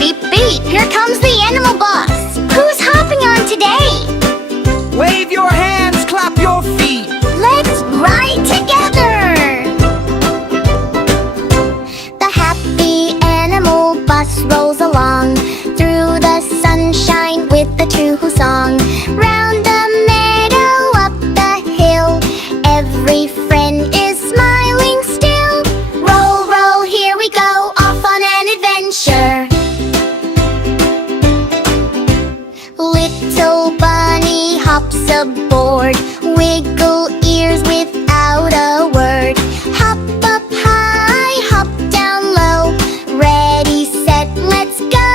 beep, beep. Here comes the animal bus. Who's hopping on today? Wave your hands, clap your feet. Let's ride together. The happy animal bus rolls along through the sunshine with a true song. Round the meadow, up the hill, every friend is smiling still. Roll, roll, here we go, off on an adventure. Little bunny hops aboard, wiggle ears without a word. Hop up high, hop down low, ready, set, let's go.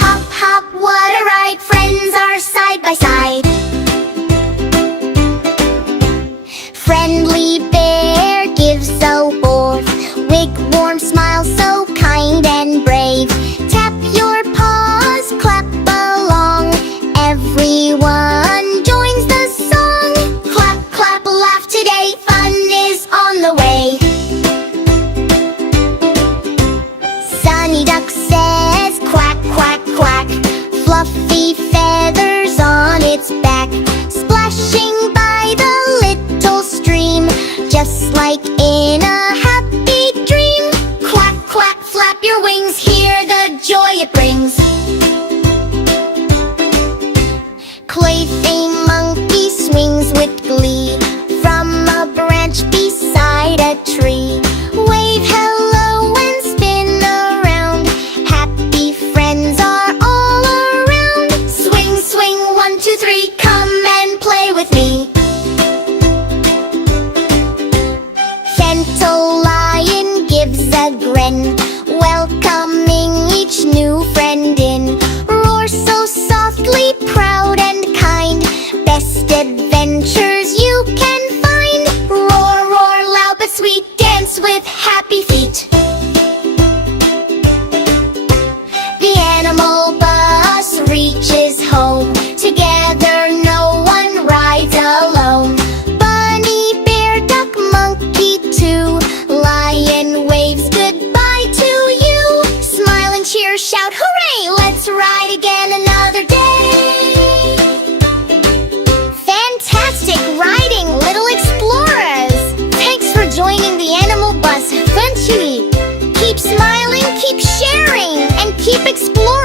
Hop, hop, what a ride, friends are side by side. Friendly bear gives a warmth, wig warm smile so kind and brave. Tap your paws, clap along, everyone joins the song. Clap, clap, laugh today, fun is on the way. Sunny duck says quack, quack, quack, fluffy feathers on its back, splashing by the little stream, just like in a happy dream. Quack, quack, flap your wings, hear the joy it brings. Plaything monkey swings with glee from a branch beside a tree. Wave hello and spin around, happy friends are all around. Swing, swing, 1, 2, 3, come and play with me. Gentle lion gives a grin, welcoming each new friend in. Roar so softly, proud and kind, best adventures you can find. Roar, roar, loud but sweet, dance with happy feet. The animal bus reaches home, together no one rides alone. Bunny, bear, duck, monkey too, lion waves goodbye to you. Smile and cheer, shout hooray, let's ride again another day. Fantastic riding, little explorers. Thanks for joining the animal bus, Catchy. Keep smiling, keep sharing, and keep exploring.